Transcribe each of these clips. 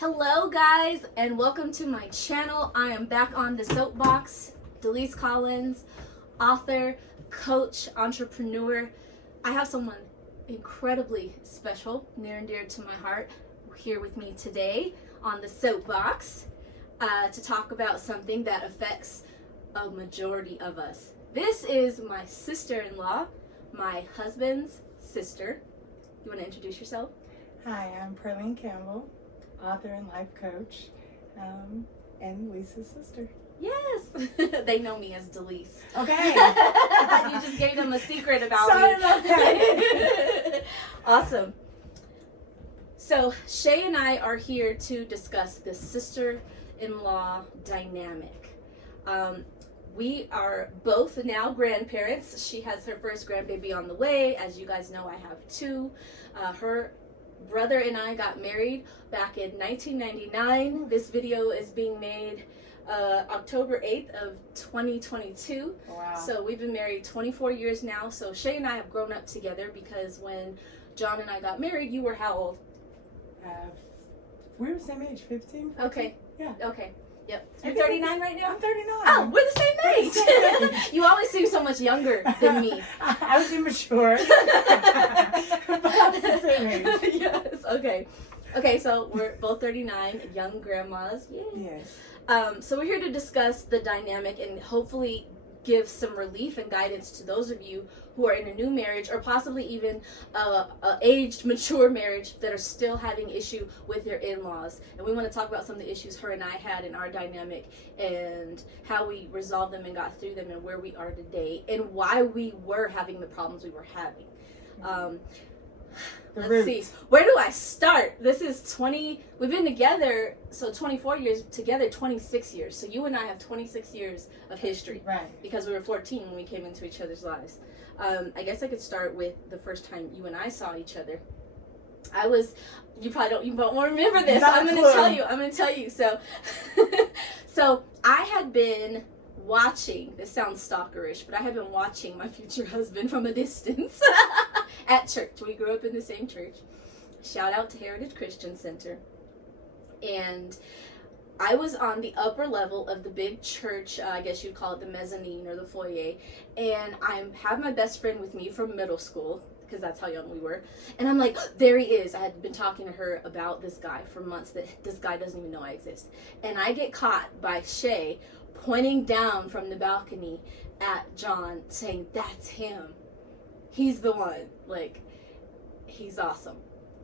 Hello guys, and welcome to my channel. I am back on the soapbox. Delise Collins, author, coach, entrepreneur. I have someone incredibly special, near and dear to my heart, here with me today on the soapbox to talk about something that affects a majority of us. This is my sister-in-law, my husband's sister. You want to introduce yourself? Hi, I'm Perlene Campbell, author and life coach, and Lisa's sister. Yes, they know me as Delise. Okay. You just gave them a secret about Sorry me. about that. Awesome. So Shay and I are here to discuss the sister-in-law dynamic. We are both now grandparents. She has her first grandbaby on the way. As you guys know, I have two. Her brother and I got married back in 1999. This video is being made October 8th of 2022. Wow. So we've been married 24 years now. So Shay and I have grown up together because when John and I got married, you were how old? We were the same age, 15? 14? Okay. Yeah. Okay. Yep. You're 39 right now? I'm 39. Oh, we're the same age. You always seem so much younger than me. I was immature. But I was the same age. Yes. Okay. Okay, so we're both 39, young grandmas. Yay. Yes. So we're here to discuss the dynamic and hopefully give some relief and guidance to those of you who are in a new marriage or possibly even a aged, mature marriage that are still having issue with their in-laws. And we want to talk about some of the issues her and I had in our dynamic and how we resolved them and got through them and where we are today and why we were having the problems we were having. Let's see. Where do I start? This is we've been together, so 24 years together, 26 years. So you and I have 26 years of history. Right. Because we were 14 when we came into each other's lives. I guess I could start with the first time you and I saw each other. You won't remember this. I'm going to tell you. So I had been watching, this sounds stalkerish, but I had been watching my future husband from a distance at church. We grew up in the same church. Shout out to Heritage Christian Center. And I was on the upper level of the big church, I guess you'd call it the mezzanine or the foyer, and I have my best friend with me from middle school, because that's how young we were, and I'm like, there he is. I had been talking to her about this guy for months, that this guy doesn't even know I exist, and I get caught by Shay pointing down from the balcony at John saying, that's him. He's the one. Like, he's awesome.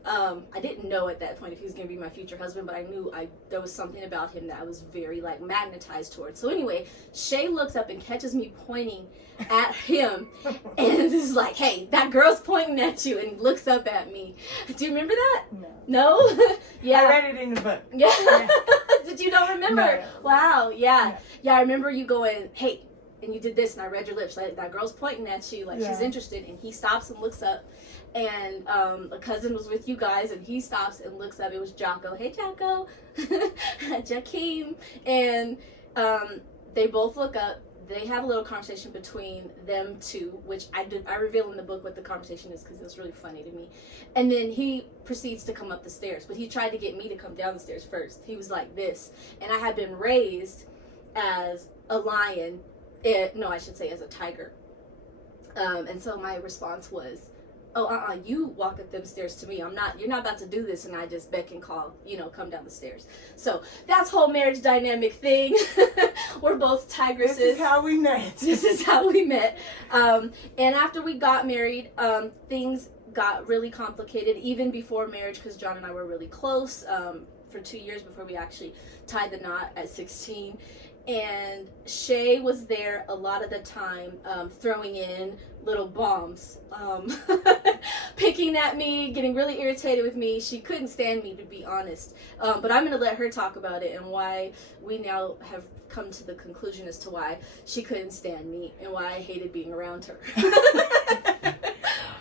I didn't know at that point if he was going to be my future husband, but I knew there was something about him that I was very, magnetized towards. So anyway, Shay looks up and catches me pointing at him, and is like, hey, that girl's pointing at you, and he looks up at me. Do you remember that? No? Yeah. I read it in the book. Yeah. Did you don't remember? No. Wow, yeah. Yeah, I remember you going, hey, and you did this, and I read your lips. Like, that girl's pointing at you, like she's interested, and he stops and looks up. And a cousin was with you guys, and he stops and looks up. It was Jocko. Hey, Jocko. Jakeem. And they both look up. They have a little conversation between them two, which I reveal in the book what the conversation is because it was really funny to me. And then he proceeds to come up the stairs, but he tried to get me to come down the stairs first. He was like this. And I had been raised as a lion. No, I should say as a tiger. And so my response was, you walk up them stairs to me. you're not about to do this. And I just beck and call, come down the stairs. So that's whole marriage dynamic thing. We're both tigresses. This is how we met. This is how we met. And after we got married, things got really complicated even before marriage because John and I were really close for 2 years before we actually tied the knot at 16. And Shay was there a lot of the time, throwing in little bombs, picking at me, getting really irritated with me. She couldn't stand me, to be honest. But I'm going to let her talk about it and why we now have come to the conclusion as to why she couldn't stand me and why I hated being around her.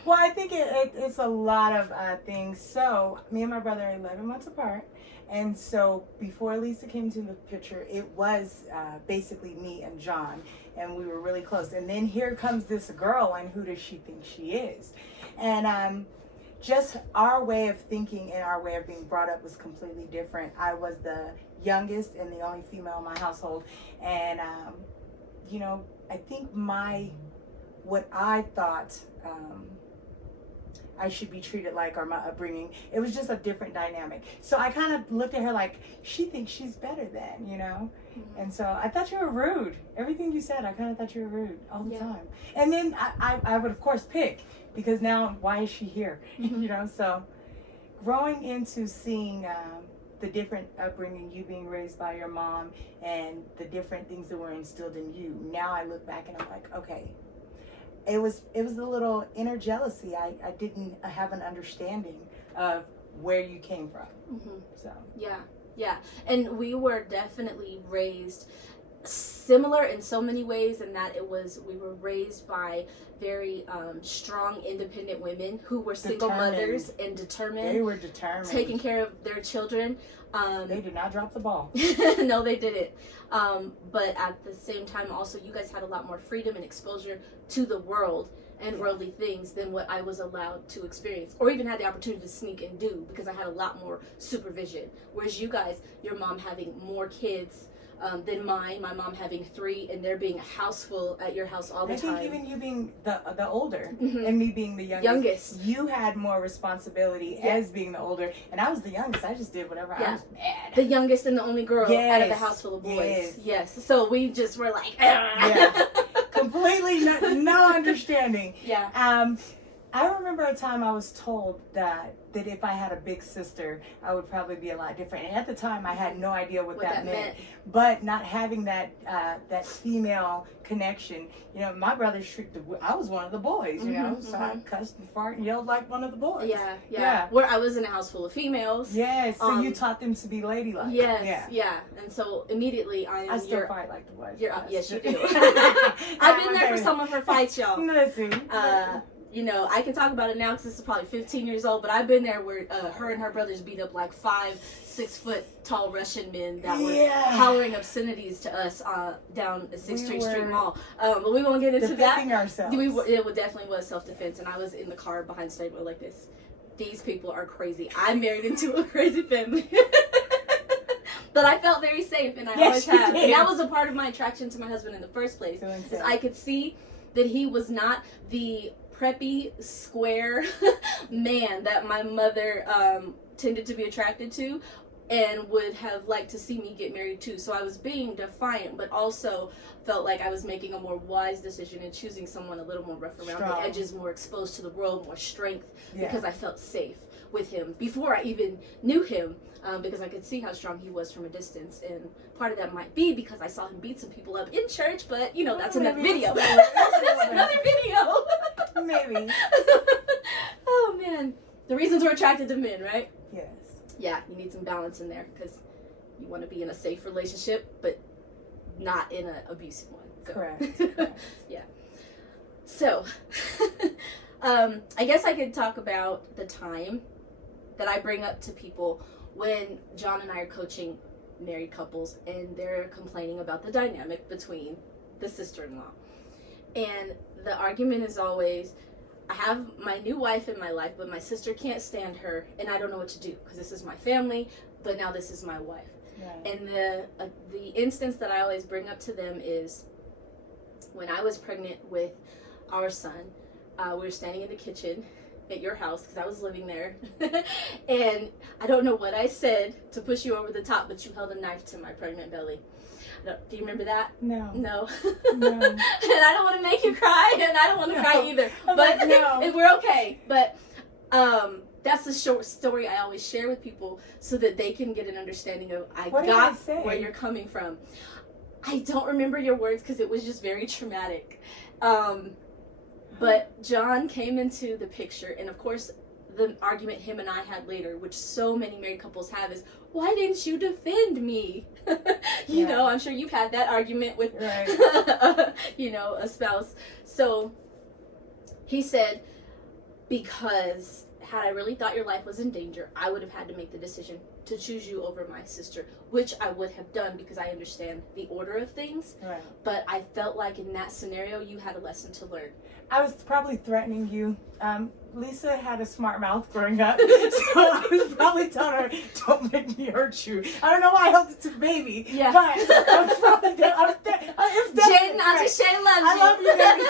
Well, I think it's a lot of things. So me and my brother are 11 months apart. And so before Lisa came into the picture, it was basically me and John, and we were really close. And then here comes this girl, and who does she think she is? And just our way of thinking and our way of being brought up was completely different. I was the youngest and the only female in my household, and you know, I think what I thought I should be treated like, or my upbringing, it was just a different dynamic. So I kind of looked at her like, she thinks she's better than, you know? Mm-hmm. And so I thought you were rude. Everything you said, I kind of thought you were rude all the Yeah. time. And then I would, of course, pick, because now, why is she here? Mm-hmm. You know, so growing into seeing the different upbringing, you being raised by your mom, and the different things that were instilled in you, now I look back and I'm like, okay, it was a little inner jealousy. I didn't have an understanding of where you came from. Mm-hmm. So Yeah, and we were definitely raised similar in so many ways, in that we were raised by very strong, independent women who were single Determined. mothers and determined, they were determined. taking care of their children. They did not drop the ball. No, they didn't. But at the same time, also, you guys had a lot more freedom and exposure to the world and worldly things than what I was allowed to experience, or even had the opportunity to sneak and do, because I had a lot more supervision. Whereas you guys, your mom having more kids than mine, my mom having 3, and there being a house full at your house all the I time. think even you being the older, Mhm. and me being the youngest, you had more responsibility Yeah. as being the older, and I was the youngest. I just did whatever. Yeah. I was mad. The youngest and the only girl out of the Yes. house full of boys. Yes. Yes. So we just were like, Yeah. Completely no understanding. Yeah. I remember a time I was told that if I had a big sister, I would probably be a lot different. And at the time, I had no idea what that meant. But not having that female connection, you know, my brothers I was one of the boys, you know, so I cussed and farted and yelled like one of the boys. Yeah. Where I was in a house full of females. Yes, so you taught them to be ladylike. Yes, yeah. And so immediately I still fight like the boys. Yes, you do. I've been there for some of her fights, y'all. Listen. You know, I can talk about it now because this is probably 15 years old, but I've been there where her and her brothers beat up like 5-6 foot tall Russian men that were hollering obscenities to us down the 6th Street Mall. But we won't get into that. Ourselves. It definitely was self-defense, and I was in the car behind the steering wheel like this. These people are crazy. I married into a crazy family. But I felt very safe, and I always have. And that was a part of my attraction to my husband in the first place. Because I could see that he was not the preppy, square man that my mother tended to be attracted to and would have liked to see me get married to. So I was being defiant, but also felt like I was making a more wise decision and choosing someone a little more rough around the edges, more exposed to the world, more strength, because I felt safe with him before I even knew him, because I could see how strong he was from a distance. And part of that might be because I saw him beat some people up in church, but you know, that's another video. That's another video. Maybe. Oh man, the reasons we're attracted to men, right? Yes. Yeah, you need some balance in there because you want to be in a safe relationship, but not in an abusive one. So. Correct. Yeah. So, I guess I could talk about the time that I bring up to people when John and I are coaching married couples and they're complaining about the dynamic between the sister-in-law. And the argument is always, I have my new wife in my life, but my sister can't stand her, and I don't know what to do because this is my family, but now this is my wife. Right. And the instance that I always bring up to them is when I was pregnant with our son. We were standing in the kitchen at your house because I was living there, and I don't know what I said to push you over the top, but you held a knife to my pregnant belly. Do you remember that? No. No. No. And I don't want to make you cry, and I don't want to cry either. But no. we're okay. But that's the short story I always share with people so that they can get an understanding of where you're coming from. I don't remember your words because it was just very traumatic. But John came into the picture, and of course, the argument him and I had later, which so many married couples have, is, why didn't you defend me? You know, I'm sure you've had that argument with, you know, a spouse. So he said, because had I really thought your life was in danger, I would have had to make the decision to choose you over my sister, which I would have done because I understand the order of things. Right. But I felt like in that scenario, you had a lesson to learn. I was probably threatening you. Lisa had a smart mouth growing up, so I was probably telling her, "Don't make me hurt you." I don't know why I held it to the baby, Yeah. but I was probably Jaden, Auntie Shay loves you. I love you, baby.